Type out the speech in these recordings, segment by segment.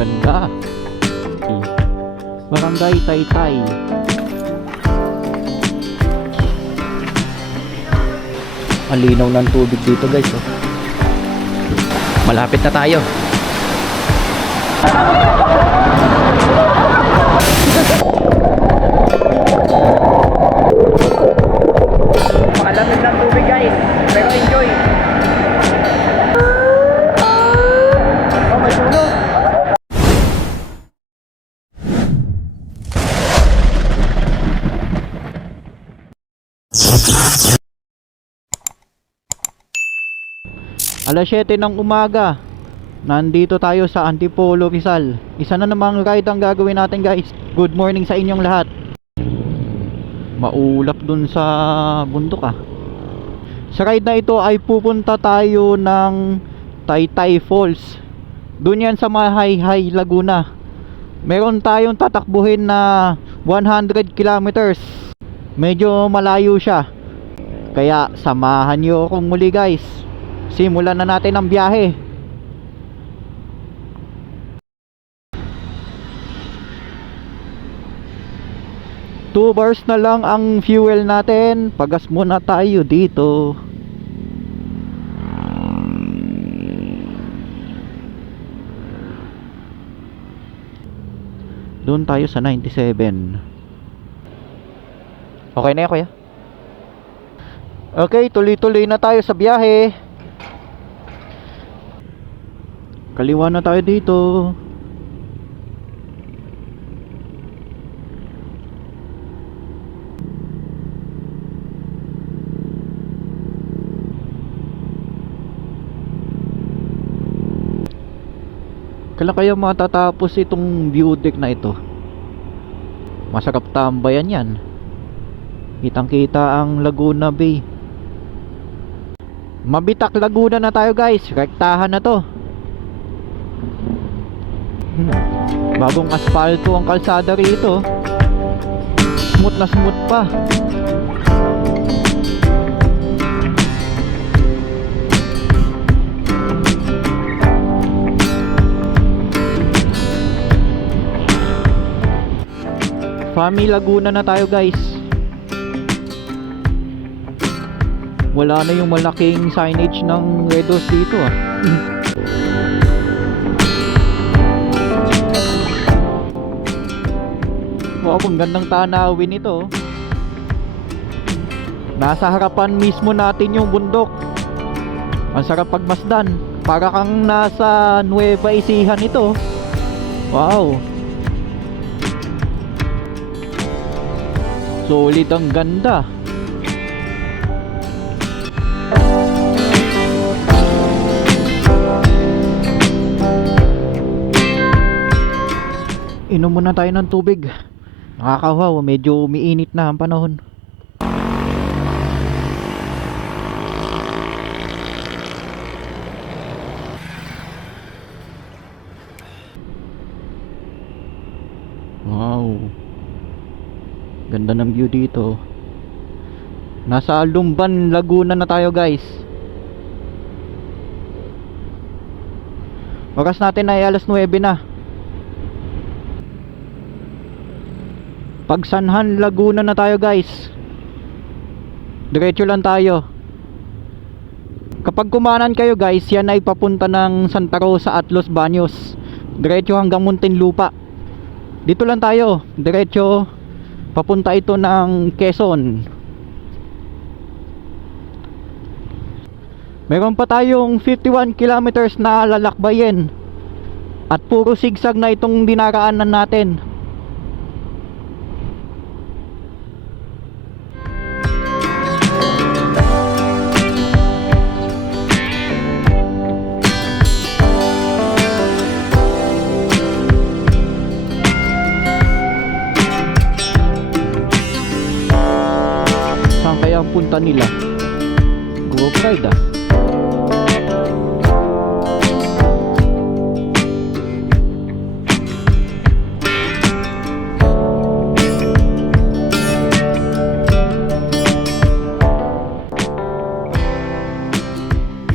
Ganda. Barangay Taytay. Ang linaw ng tubig dito guys. Oh. Malapit na tayo. Alas 7 ng umaga. Nandito tayo sa Antipolo Rizal. Isa na namang ride ang gagawin natin guys. Good morning sa inyong lahat. Maulap dun sa bundok ah. Sa ride na ito ay pupunta tayo ng Taytay Falls. Doon yan sa Mahayhay, Laguna. Meron tayong tatakbuhin na 100 kilometers. Medyo malayo siya. Kaya samahan nyo akong muli guys. Simulan na natin ang biyahe. Two bars na lang ang fuel natin. Pagas muna tayo dito. Doon tayo sa 97. Okay na yan kuya? Okay, tuloy-tuloy na tayo sa biyahe. Kaliwa na tayo dito. Kailan kaya matatapos itong view deck na ito? Masarap tambayan yan. Kitang kita ang Laguna Bay. Mabitak Laguna na tayo guys. Rektahan na to. Hmm. Bagong asfalto ang kalsada rito. Smooth na smooth pa. Fami Laguna na tayo guys. Wala na yung malaking signage ng Red Horse dito ah. Wow, ang gandang tanawin ito. oh. Nasa harapan mismo natin yung bundok. Ang sarap pagmasdan. Para kang nasa Nueva Ecija ito. Wow. Solid ang ganda. Inom muna tayo ng tubig. Nakakawaw, medyo umiinit na ang panahon. Wow. Ganda ng view dito. Nasa Lumban, Laguna na tayo guys. Oras natin ay alas 9 na. Pagsanhan, Laguna na tayo guys. Diretso lang tayo. Kapag kumanan kayo guys, yan ay papunta ng Santa Rosa at Los Baños. Diretso hanggang Muntinlupa. Dito lang tayo, diretso papunta ito ng Quezon. Meron pa tayong 51 kilometers na lalakbayin. At puro sigsag na itong dinaraanan natin. Punta nila? Group ride ah.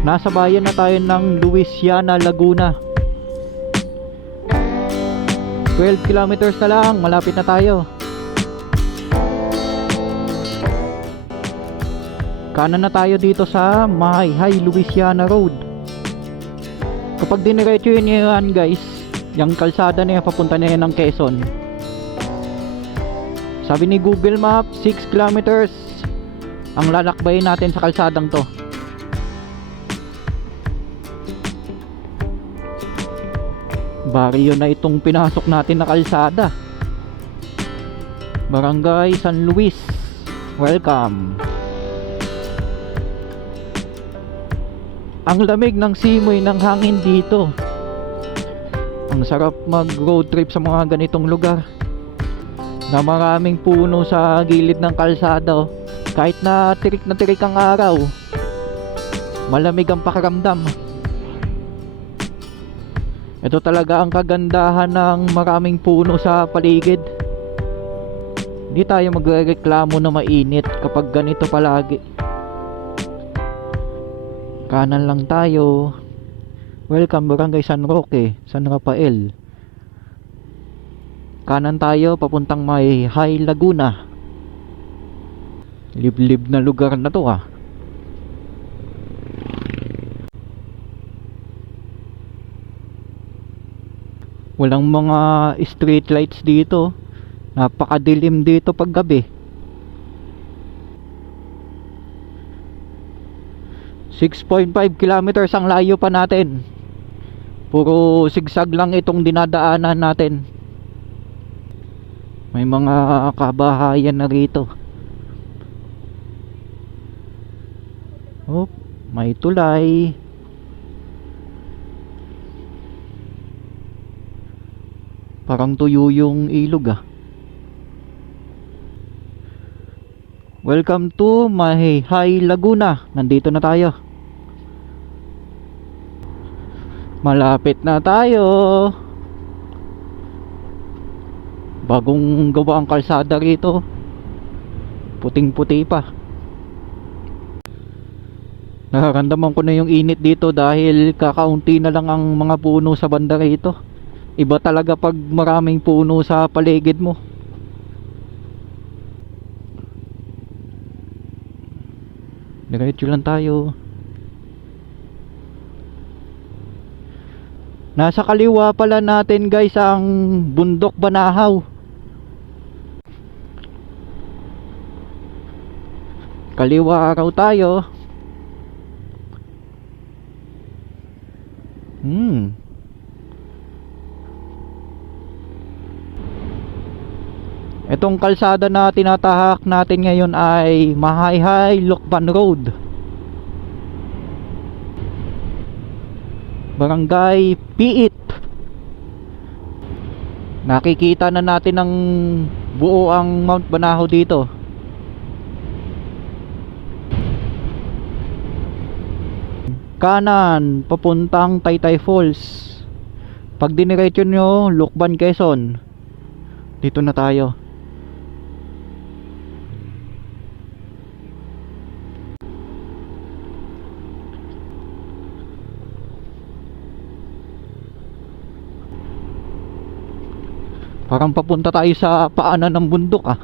Nasa bayan na tayo ng Louisiana, Laguna. 12 kilometers na lang, malapit na tayo. Kanan na tayo dito sa Mahayhay, Louisiana Road. Kapag diniretso yun yan guys, yung kalsada na yan papunta na yan ng Quezon. Sabi ni Google Map, 6 kilometers ang lalakbayin natin sa kalsadang to. Barrio na itong pinasok natin na kalsada. Barangay San Luis. Welcome. Ang lamig ng simoy ng hangin dito. Ang sarap mag road trip sa mga ganitong lugar. Na maraming puno sa gilid ng kalsada. oh. Kahit na tirik na tirik ang araw. Malamig ang pakiramdam. Ito talaga ang kagandahan ng maraming puno sa paligid. Hindi tayo magrereklamo na mainit kapag ganito palagi. Kanan lang tayo. Welcome Barangay San Roque, San Rafael. Kanan tayo papuntang may High Laguna. Liblib na lugar na to ah. Walang mga street lights dito. Napakadilim dito pag gabi. 6.5 kilometers ang layo pa natin. Puro sigsag lang itong dinadaanan natin. May mga kabahayan na rito. Oh, may tulay. Parang tuyo yung ilog ah. Welcome to Mahihai Laguna. Nandito na tayo. Malapit na tayo. Bagong gawa ang kalsada rito. Puting-puti pa. Nakaramdaman ko na yung init dito dahil kakaunti na lang ang mga puno sa banda rito. Iba talaga pag maraming puno sa paligid mo. Diretso lang tayo. Nasa kaliwa pala natin guys ang bundok Banahaw. Kaliwa araw tayo. Hmm. Itong kalsada na tinatahak natin ngayon ay Mahayhay Lokban Road. Barangay Piit. Nakikita na natin ng buo ang Mount Banahaw dito. Kanan, papuntang Taytay Falls. Pag diniretso nyo, Lukban, Quezon. Dito na tayo. Parang papunta tayo sa paanan ng bundok ah.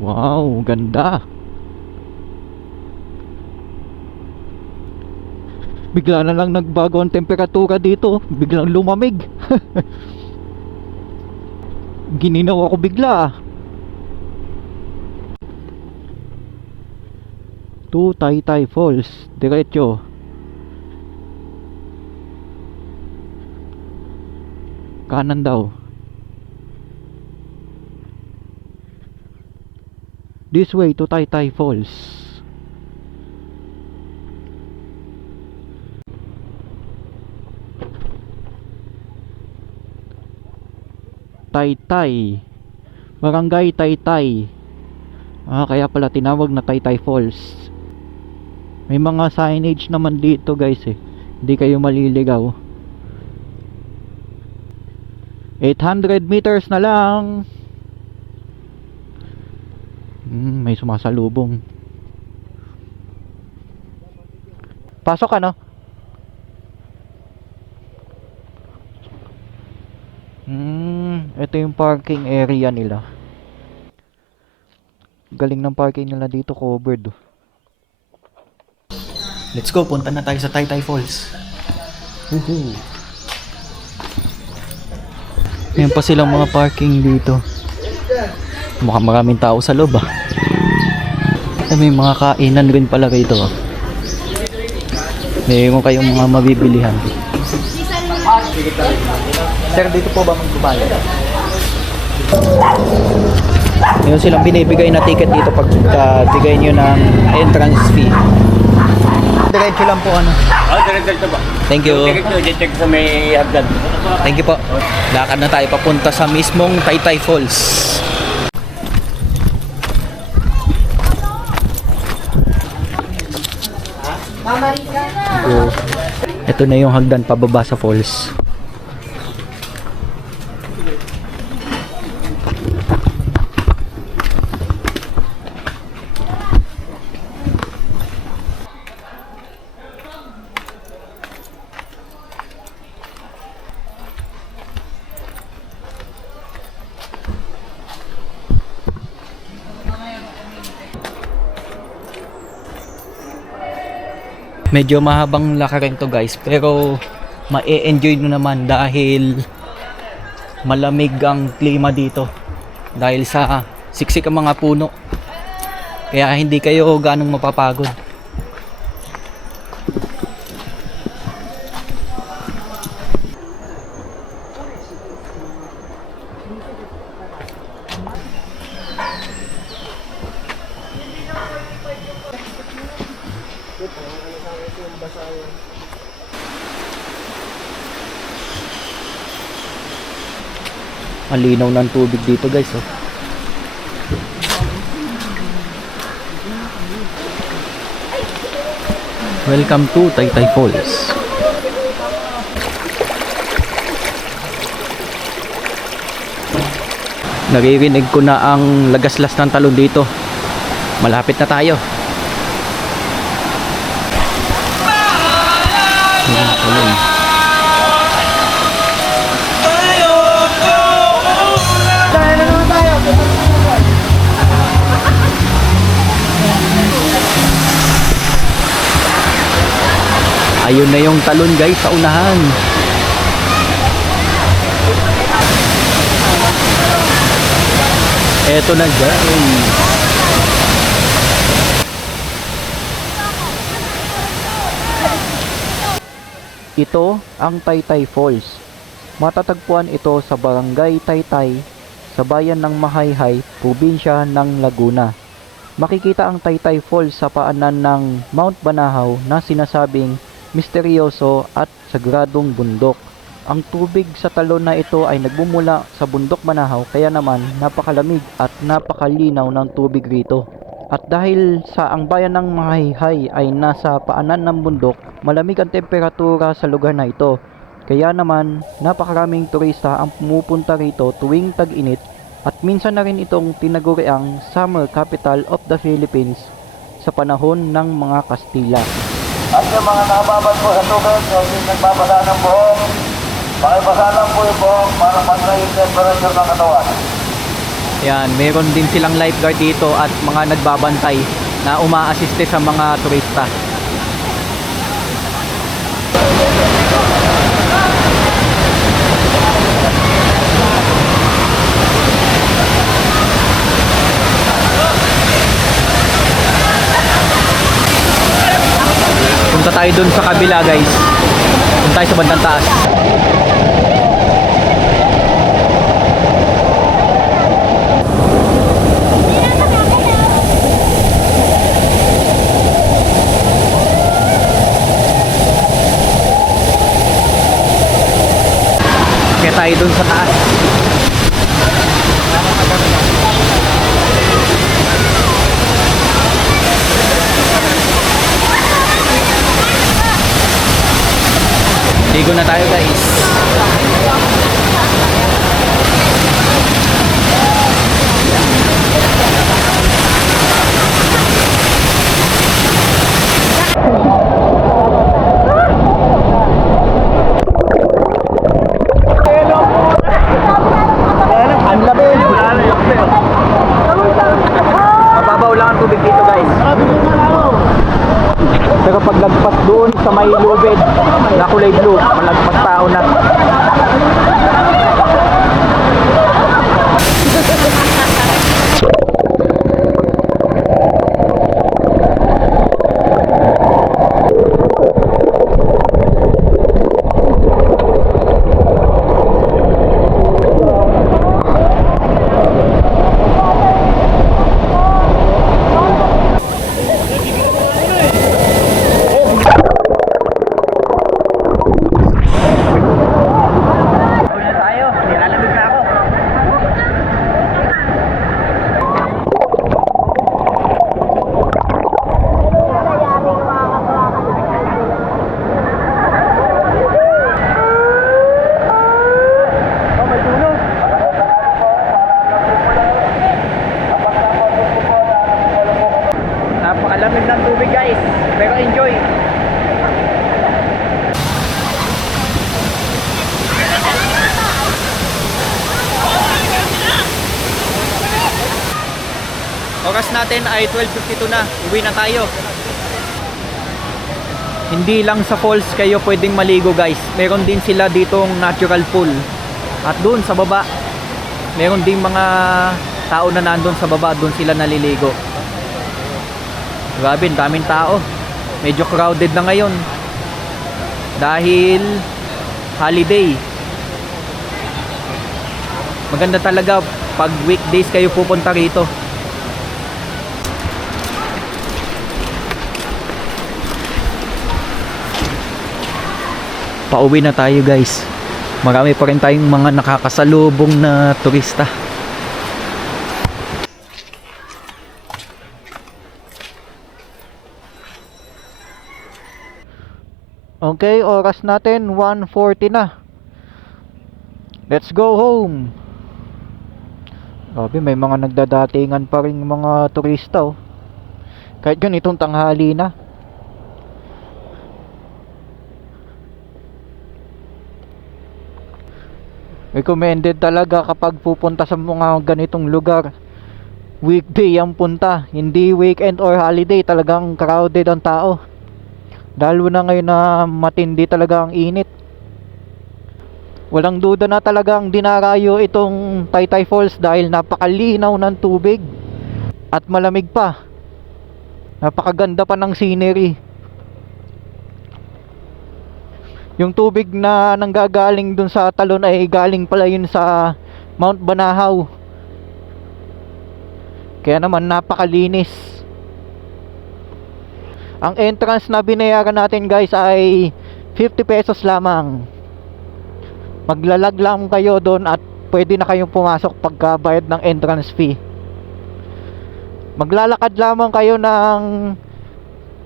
Wow, ganda. Bigla na lang nagbago ang temperatura dito. Biglang lumamig. Gininaw ako bigla ah. To Taytay Falls. Diretso. Kanan daw. This way to Taytay Falls. Taytay. Barangay Taytay. Ah, kaya pala tinawag na Taytay Falls. May mga signage naman dito guys eh. Hindi kayo maliligaw. 800 meters na lang. Mm, may sumasalubong. Pasok ano? Mm, ito yung parking area nila. Galing ng parking nila dito covered. Let's go punta na tayo sa Taytay Falls. Woohoo! Meron pa silang mga parking dito. Mukhang maraming tao sa loob ah. Ay, may mga kainan rin pala rito ah. Mayroon kayong mga mabibilihan. Sir, dito po ba magbabayad? Meron silang binibigay na ticket dito pag uh, bigay nyo ng entrance fee. Diretso lang po ano. Oh, direct-direct ba? Thank you. Direct to, check sa may hagdan. Thank you po. Lakad na tayo papunta sa mismong Taytay Falls. Go. Ito na yung hagdan pababa sa falls. Medyo mahabang lakarin to guys. Pero ma-enjoy nyo naman dahil malamig ang klima dito. Dahil sa siksik ang mga puno. Kaya hindi kayo ganong mapapagod ang linaw ng tubig dito guys oh. Welcome to Taytay Falls. Naririnig ko na ang lagaslas ng talon dito. Malapit na tayo. Ayun na yung talon guys sa unahan. Eto na guys. Ito ang Taytay Falls. Matatagpuan ito sa Barangay Taytay sa bayan ng Mahayhay, probinsya ng Laguna. Makikita ang Taytay Falls sa paanan ng Mount Banahaw na sinasabing misteryoso at sagradong bundok. Ang tubig sa talon na ito ay nagbumula sa bundok Banahaw kaya naman napakalamig at napakalinaw ng tubig rito. At dahil sa ang bayan ng Mahayhay ay nasa paanan ng bundok, malamig ang temperatura sa lugar na ito. Kaya naman napakaraming turista ang pumupunta rito tuwing tag-init at minsan na rin itong tinaguriang summer capital of the Philippines sa panahon ng mga Kastila. At yung mga nababad po sa tubig, yung hindi nagbabasa ng buhok, pakibasa lang po yung buhok para matry yung temperature ng katawan. Yan, meron din silang lifeguard dito at mga nagbabantay na umaasiste sa mga turista. Punta tayo dun sa kabila guys. Punta tayo sa bandang taas. Kaya tayo dun sa taas. Ligo na tayo guys. paglagpas doon sa may lubid na kulay blue. Malagpas tao na. Uwi na tayo. Nilalamig na ako. Napakalamig ng tubig guys. Pero enjoy. Oras natin ay 12.52 na. Uwi na tayo. Hindi lang sa falls kayo pwedeng maligo guys. Meron din sila ditong natural pool. At doon sa baba, meron ding mga tao na nandun sa baba. Doon sila naliligo. Grabe, daming tao. Medyo crowded na ngayon. Dahil holiday. Maganda talaga pag weekdays kayo pupunta rito. Pauwi na tayo guys. Marami pa rin tayong mga nakakasalubong na turista. Okay, oras natin 1.40 na. Let's go home. Grabe, may mga nagdadatingan pa rin mga turista oh. Kahit ganitong tanghali na. Recommended talaga kapag pupunta sa mga ganitong lugar. Weekday ang punta, hindi weekend or holiday. Talagang crowded ang tao. Lalo na ngayon na matindi talaga ang init. Walang duda na talagang dinarayo itong Taytay Falls dahil napakalinaw ng tubig at malamig pa. Napakaganda pa ng scenery. Yung tubig na nanggagaling dun sa talon ay galing pala yun sa Mount Banahaw. Kaya naman napakalinis. Ang entrance na binayaran natin guys ay 50 pesos lamang. Maglalag lang kayo doon at pwede na kayong pumasok pagkabayad ng entrance fee. Maglalakad lamang kayo ng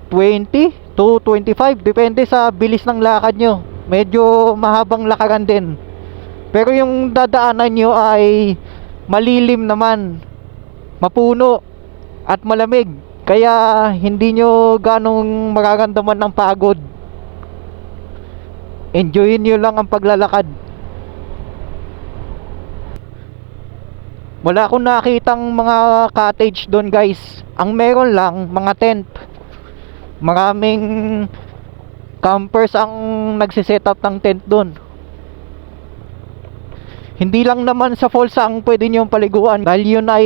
20 to 25 depende sa bilis ng lakad nyo. Medyo mahabang lakaran din. Pero yung dadaanan nyo ay malilim naman, mapuno at malamig. Kaya hindi nyo ganong mararamdaman ng pagod. Enjoyin nyo lang ang paglalakad. Wala akong nakitang mga cottage doon guys. Ang meron lang, mga tent. Maraming campers ang nagsiset up ng tent doon. Hindi lang naman sa falls ang pwede niyong paliguan dahil yun ay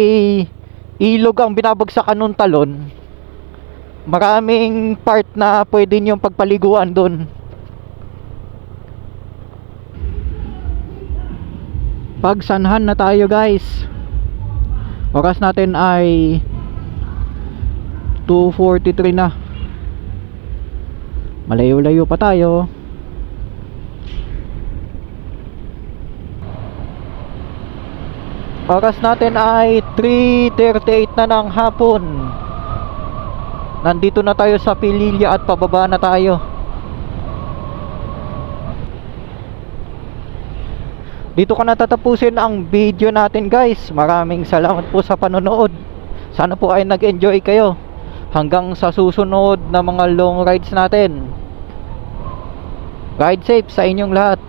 ilog ang binabagsakan ng talon. Maraming part na pwede niyong pagpaliguan doon. Pagsanhan na tayo guys. Oras natin ay 2.43 na. Malayo-layo pa tayo. Oras natin ay 3.38 na ng hapon. Nandito na tayo sa Pililya at pababa na tayo. Dito ko natatapusin ang video natin guys. Maraming salamat po sa panonood. Sana po ay nag-enjoy kayo. Hanggang sa susunod na mga long rides natin. Ride safe sa inyong lahat.